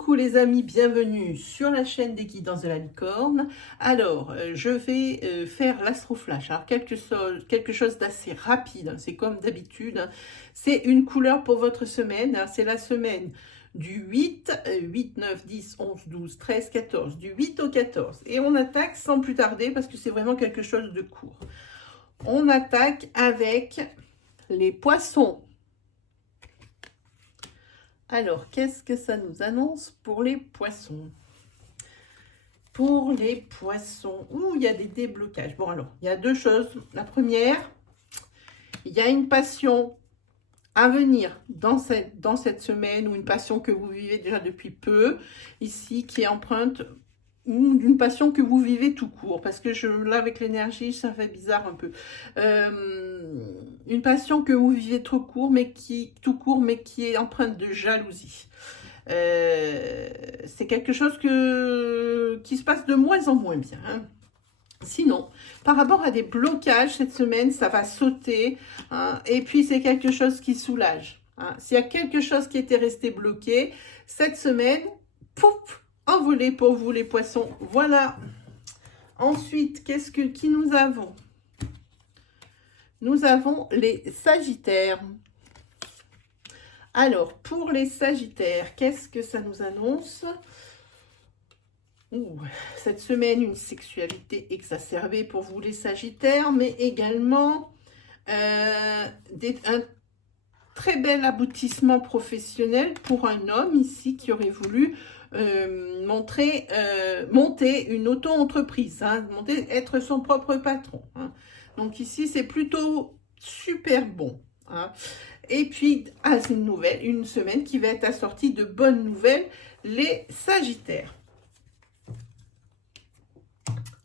Coucou les amis, bienvenue sur la chaîne des guidances de la licorne. Alors, je vais faire l'astroflash. Alors, quelque chose d'assez rapide, hein, c'est comme d'habitude. Hein. C'est une couleur pour votre semaine. Hein, c'est la semaine du 8, 9, 10, 11, 12, 13, 14, du 8 au 14. Et on attaque sans plus tarder parce que c'est vraiment quelque chose de court. On attaque avec les poissons. Alors, qu'est-ce que ça nous annonce pour les poissons? Pour les poissons, il y a des déblocages. Bon, alors, il y a deux choses. La première, il y a une passion à venir dans cette semaine, ou une passion que vous vivez déjà depuis peu, ici, qui est empreinte d'une passion que vous vivez tout court, parce que là avec l'énergie ça fait bizarre un peu, une passion que vous vivez tout court mais qui est empreinte de jalousie. C'est quelque chose qui se passe de moins en moins bien, hein. Sinon, par rapport à des blocages cette semaine, ça va sauter, hein, et puis c'est quelque chose qui soulage, hein. S'il y a quelque chose qui était resté bloqué cette semaine, pouf, envolé pour vous les poissons. Voilà. Ensuite, qui nous avons? Nous avons les Sagittaires. Alors, pour les Sagittaires, qu'est-ce que ça nous annonce? Cette semaine, une sexualité exacerbée pour vous les Sagittaires, mais également un très bel aboutissement professionnel pour un homme ici qui aurait voulu monter une auto-entreprise, hein, être son propre patron, hein. Donc ici, c'est plutôt super bon, hein. Et puis, c'est une semaine qui va être assortie de bonnes nouvelles, les Sagittaires.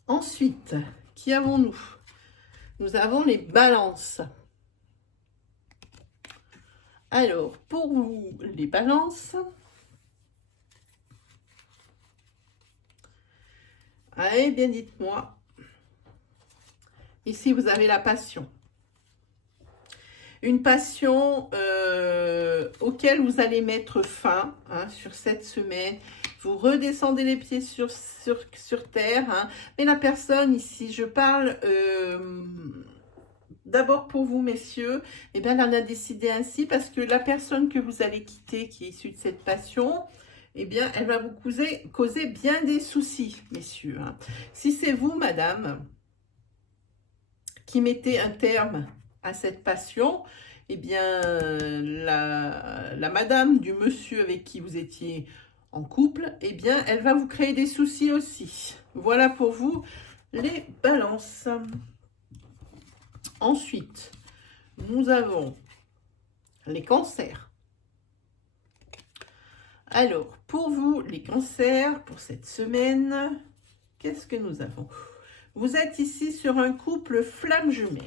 Ensuite, qui avons-nous? Nous avons les Balances. Alors, pour vous, les Balances, allez, bien dites-moi. Ici, vous avez la passion. Une passion auquel vous allez mettre fin, hein, sur cette semaine. Vous redescendez les pieds sur terre, hein. Mais la personne ici, je parle d'abord pour vous, messieurs, et bien, elle en a décidé ainsi parce que la personne que vous allez quitter, qui est issue de cette passion, eh bien, elle va vous causer bien des soucis, messieurs, hein. Si c'est vous, madame, qui mettez un terme à cette passion, eh bien, la madame du monsieur avec qui vous étiez en couple, eh bien, elle va vous créer des soucis aussi. Voilà pour vous, les Balances. Ensuite, nous avons les Cancers. Alors, pour vous, les Cancers, pour cette semaine, qu'est-ce que nous avons? Vous êtes ici sur un couple flamme jumelle,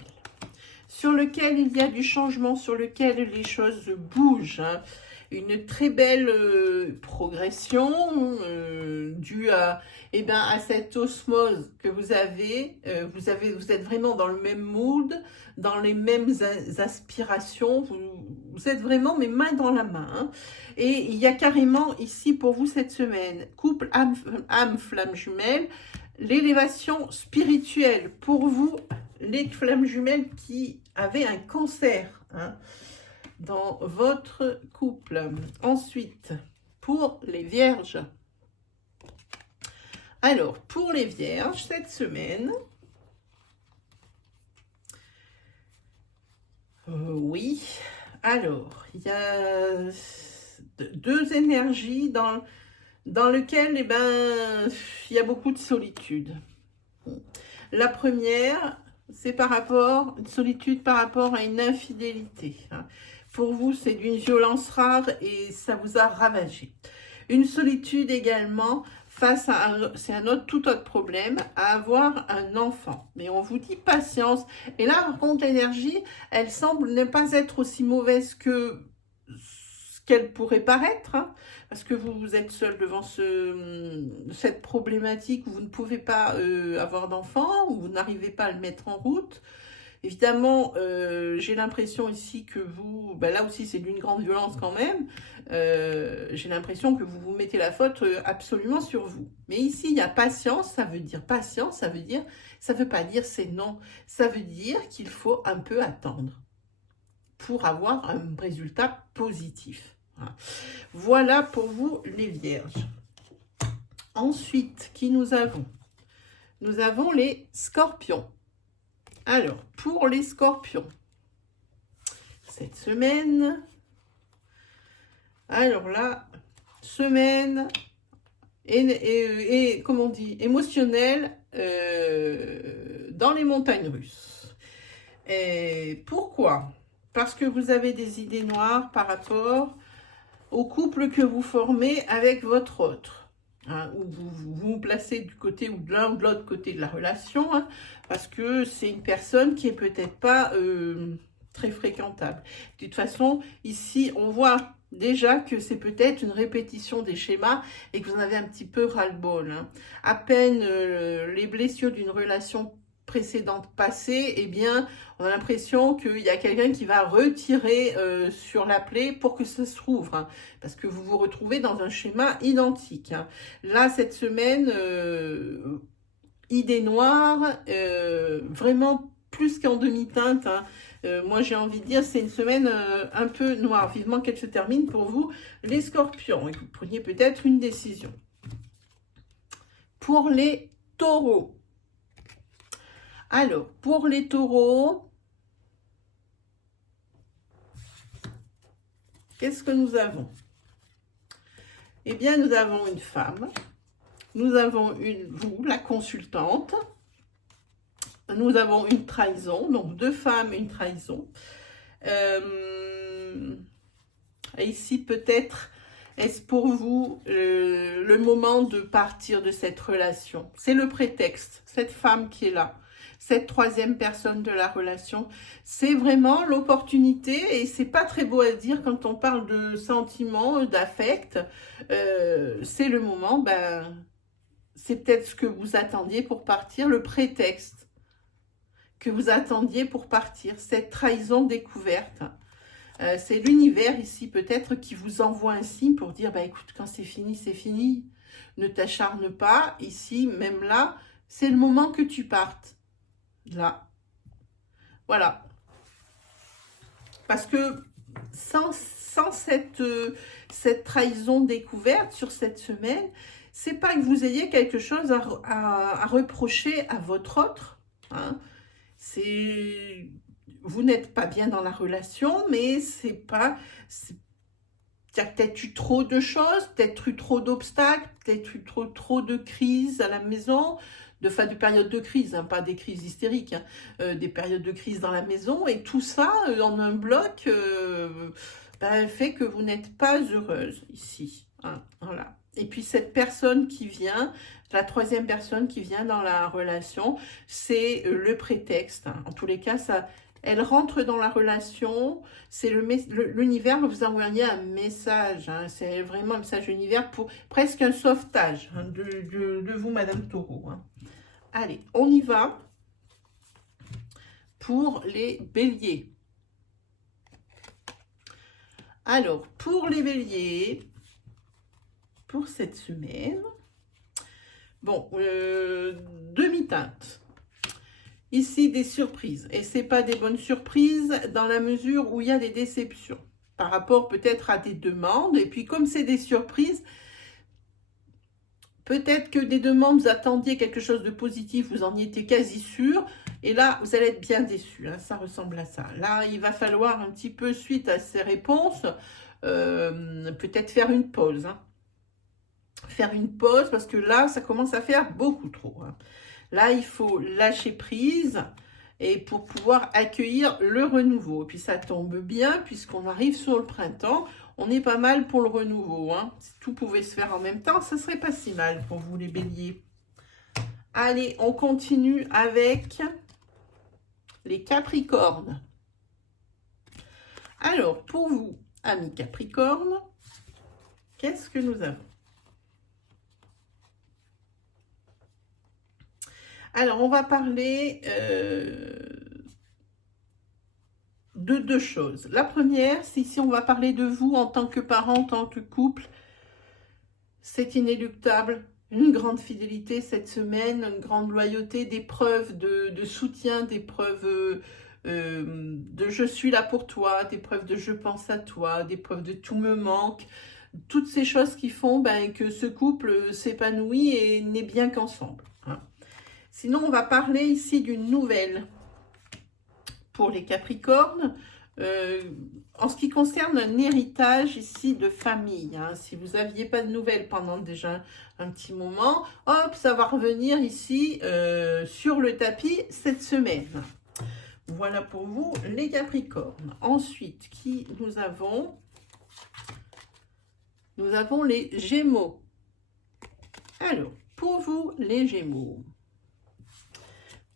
sur lequel il y a du changement, sur lequel les choses bougent, hein. Une très belle progression due à cette osmose que vous avez. Vous êtes vraiment dans le même mood, dans les mêmes aspirations. Vous êtes vraiment mes mains dans la main, hein. Et il y a carrément ici pour vous cette semaine, couple âme flamme jumelle, l'élévation spirituelle pour vous, les flammes jumelles qui avaient un cancer, hein, dans votre couple. Ensuite, pour les Vierges. Alors, pour les Vierges, cette semaine, oui, alors, il y a deux énergies dans lequel il y a beaucoup de solitude. La première, c'est une solitude par rapport à une infidélité, hein. Pour vous, c'est d'une violence rare et ça vous a ravagé. Une solitude également face à tout autre problème, à avoir un enfant. Mais on vous dit patience. Et là, par contre, l'énergie, elle semble ne pas être aussi mauvaise que ce qu'elle pourrait paraître, hein, parce que vous êtes seul devant cette problématique où vous ne pouvez pas avoir d'enfant, où vous n'arrivez pas à le mettre en route. Évidemment, j'ai l'impression ici que vous, ben là aussi c'est d'une grande violence quand même, j'ai l'impression que vous vous mettez la faute absolument sur vous. Mais ici, il y a patience, ça veut dire patience, ça veut pas dire c'est non, ça veut dire qu'il faut un peu attendre pour avoir un résultat positif. Voilà pour vous les vierges. Ensuite, qui nous avons? Nous avons les scorpions. Alors, pour les scorpions, cette semaine, alors là, semaine et comment on dit, émotionnelle dans les montagnes russes. Et pourquoi? Parce que vous avez des idées noires par rapport au couple que vous formez avec votre autre. Hein, où vous placez du côté ou de l'un ou de l'autre côté de la relation, hein, parce que c'est une personne qui est peut-être pas très fréquentable. De toute façon, ici, on voit déjà que c'est peut-être une répétition des schémas et que vous en avez un petit peu ras-le-bol. Hein. À peine les blessures d'une relation précédente passée, eh bien, on a l'impression qu'il y a quelqu'un qui va retirer sur la plaie pour que ça se rouvre, hein, parce que vous vous retrouvez dans un schéma identique. Hein. Là, cette semaine, idée noire, vraiment plus qu'en demi-teinte. Hein. Moi, j'ai envie de dire, c'est une semaine un peu noire. Vivement qu'elle se termine pour vous, les scorpions, et que vous preniez peut-être une décision. Pour les taureaux. Alors, pour les taureaux, qu'est-ce que nous avons? Eh bien, nous avons une femme, nous avons vous, la consultante, nous avons une trahison, donc 2 femmes et une trahison. Et ici, peut-être, est-ce pour vous le moment de partir de cette relation? C'est le prétexte, cette femme qui est là. Cette troisième personne de la relation, c'est vraiment l'opportunité et c'est pas très beau à dire quand on parle de sentiments, d'affect. C'est le moment, c'est peut-être ce que vous attendiez pour partir, le prétexte que vous attendiez pour partir, cette trahison découverte. C'est l'univers ici peut-être qui vous envoie un signe pour dire, écoute, quand c'est fini, ne t'acharne pas. Ici, même là, c'est le moment que tu partes. Là. Voilà. Parce que sans cette trahison découverte sur cette semaine, c'est pas que vous ayez quelque chose à reprocher à votre autre. Hein. Vous n'êtes pas bien dans la relation, mais c'est pas... Il y a peut-être eu trop de choses, peut-être eu trop d'obstacles, peut-être eu trop de crises à la maison, de périodes de crise, hein, pas des crises hystériques, hein, des périodes de crise dans la maison, et tout ça en un bloc fait que vous n'êtes pas heureuse ici. Hein, voilà. Et puis cette personne qui vient, la troisième personne qui vient dans la relation, c'est le prétexte. Hein. En tous les cas, elle rentre dans la relation, c'est l'univers va vous envoyer un message, hein, c'est vraiment un message de l'univers pour presque un sauvetage hein, de vous, Madame Taureau. Hein. Allez, on y va pour les béliers. Alors, pour les béliers, pour cette semaine, bon, demi-teinte. Ici, des surprises. Et ce n'est pas des bonnes surprises dans la mesure où il y a des déceptions par rapport peut-être à des demandes. Et puis, comme c'est des surprises, peut-être que des demandes, vous attendiez quelque chose de positif, vous en y étiez quasi sûr. Et là, vous allez être bien déçu. Hein, ça ressemble à ça. Là, il va falloir un petit peu, suite à ces réponses, peut-être faire une pause. Hein. Faire une pause parce que là, ça commence à faire beaucoup trop. Hein. Là, il faut lâcher prise et pour pouvoir accueillir le renouveau. Et puis, ça tombe bien puisqu'on arrive sur le printemps. On est pas mal pour le renouveau. Hein. Si tout pouvait se faire en même temps, ça serait pas si mal pour vous, les béliers. Allez, on continue avec les capricornes. Alors, pour vous, amis capricornes, qu'est-ce que nous avons? Alors, on va parler de deux choses. La première, c'est ici on va parler de vous en tant que parent, en tant que couple. C'est inéluctable, une grande fidélité cette semaine, une grande loyauté, des preuves de soutien, des preuves de je suis là pour toi, des preuves de je pense à toi, des preuves de tout me manque. Toutes ces choses qui font que ce couple s'épanouit et n'est bien qu'ensemble. Hein. Sinon, on va parler ici d'une nouvelle pour les Capricornes. En ce qui concerne un héritage ici de famille, hein, si vous n'aviez pas de nouvelles pendant déjà un petit moment, hop, ça va revenir ici sur le tapis cette semaine. Voilà pour vous les Capricornes. Ensuite, qui nous avons? Nous avons les Gémeaux. Alors, pour vous les Gémeaux.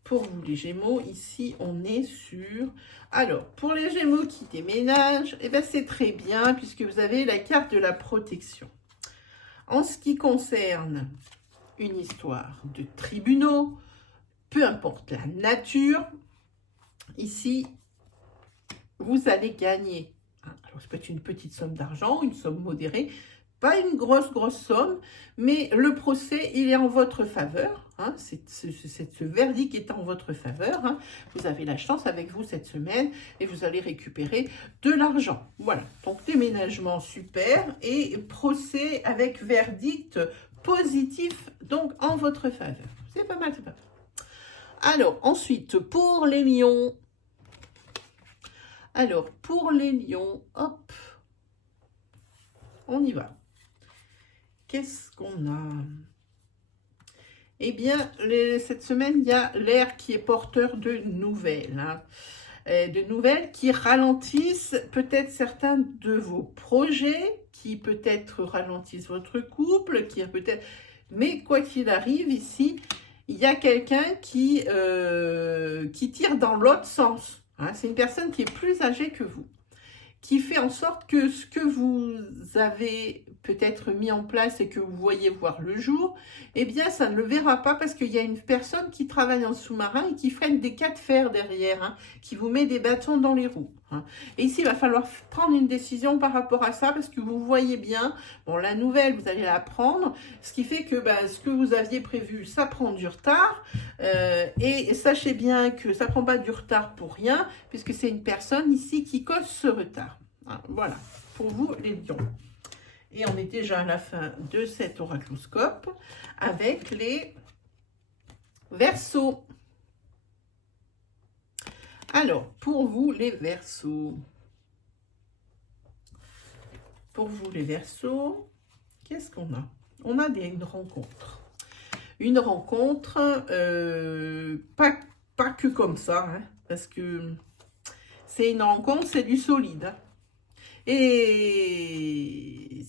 Pour vous les Gémeaux, ici on est sur... Alors, pour les Gémeaux qui déménagent, eh ben, c'est très bien puisque vous avez la carte de la protection. En ce qui concerne une histoire de tribunaux, peu importe la nature, ici, vous allez gagner. Alors, ça peut être une petite somme d'argent, une somme modérée, pas une grosse somme, mais le procès, il est en votre faveur. Hein, ce verdict est en votre faveur. Hein. Vous avez la chance avec vous cette semaine et vous allez récupérer de l'argent. Voilà, donc déménagement super et procès avec verdict positif, donc en votre faveur. C'est pas mal, c'est pas mal. Alors, ensuite, pour les lions. Alors, pour les lions, hop, on y va. Qu'est-ce qu'on a? Eh bien, cette semaine, il y a l'air qui est porteur de nouvelles. Hein. De nouvelles qui ralentissent peut-être certains de vos projets, qui peut-être ralentissent votre couple, qui peut-être... Mais quoi qu'il arrive, ici, il y a quelqu'un qui tire dans l'autre sens. Hein. C'est une personne qui est plus âgée que vous, qui fait en sorte que ce que vous avez peut-être mis en place et que vous voyez voir le jour, eh bien, ça ne le verra pas parce qu'il y a une personne qui travaille en sous-marin et qui freine des cas de fer derrière, hein, qui vous met des bâtons dans les roues. Hein. Et ici, il va falloir prendre une décision par rapport à ça parce que vous voyez bien, bon, la nouvelle, vous allez la prendre, ce qui fait que ce que vous aviez prévu, ça prend du retard. Et sachez bien que ça ne prend pas du retard pour rien, puisque c'est une personne ici qui cause ce retard. Hein, voilà, pour vous les lions. Et on est déjà à la fin de cet oracloscope avec les Verseaux. Alors, pour vous les Verseaux. Pour vous les Verseaux, qu'est-ce qu'on a? On a une rencontre. Une rencontre, pas que comme ça, hein, parce que c'est une rencontre, c'est du solide. Hein. Et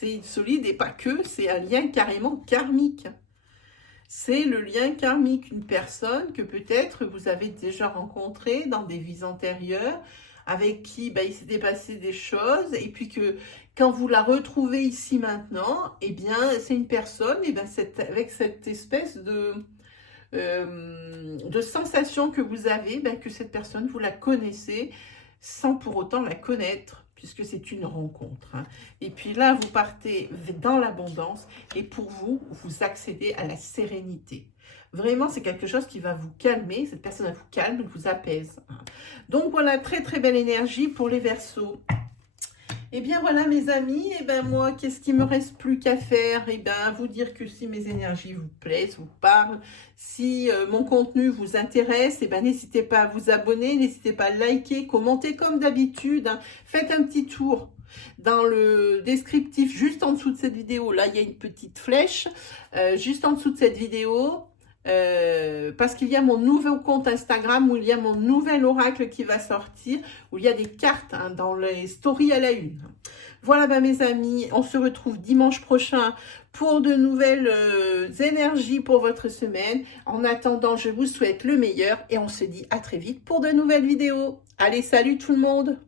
c'est solide et pas que, c'est un lien carrément karmique. C'est le lien karmique, une personne que peut-être vous avez déjà rencontrée dans des vies antérieures, avec qui il s'était passé des choses, et puis que quand vous la retrouvez ici maintenant, eh bien c'est une personne avec cette espèce de sensation que vous avez, que cette personne, vous la connaissez sans pour autant la connaître, puisque c'est une rencontre. Hein. Et puis là, vous partez dans l'abondance et pour vous, vous accédez à la sérénité. Vraiment, c'est quelque chose qui va vous calmer. Cette personne va vous calme, vous apaise. Hein. Donc voilà, très très belle énergie pour les Verseaux. Et bien voilà mes amis, et ben moi, qu'est-ce qu'il me reste plus qu'à faire? Et ben vous dire que si mes énergies vous plaisent, vous parlent, si mon contenu vous intéresse, et ben n'hésitez pas à vous abonner, n'hésitez pas à liker, commenter comme d'habitude, hein. Faites un petit tour dans le descriptif juste en dessous de cette vidéo. Là, il y a une petite flèche juste en dessous de cette vidéo. Parce qu'il y a mon nouveau compte Instagram où il y a mon nouvel oracle qui va sortir, où il y a des cartes hein, dans les stories à la une. Voilà mes amis, on se retrouve dimanche prochain pour de nouvelles énergies pour votre semaine. En attendant, je vous souhaite le meilleur et on se dit à très vite pour de nouvelles vidéos. Allez, salut tout le monde!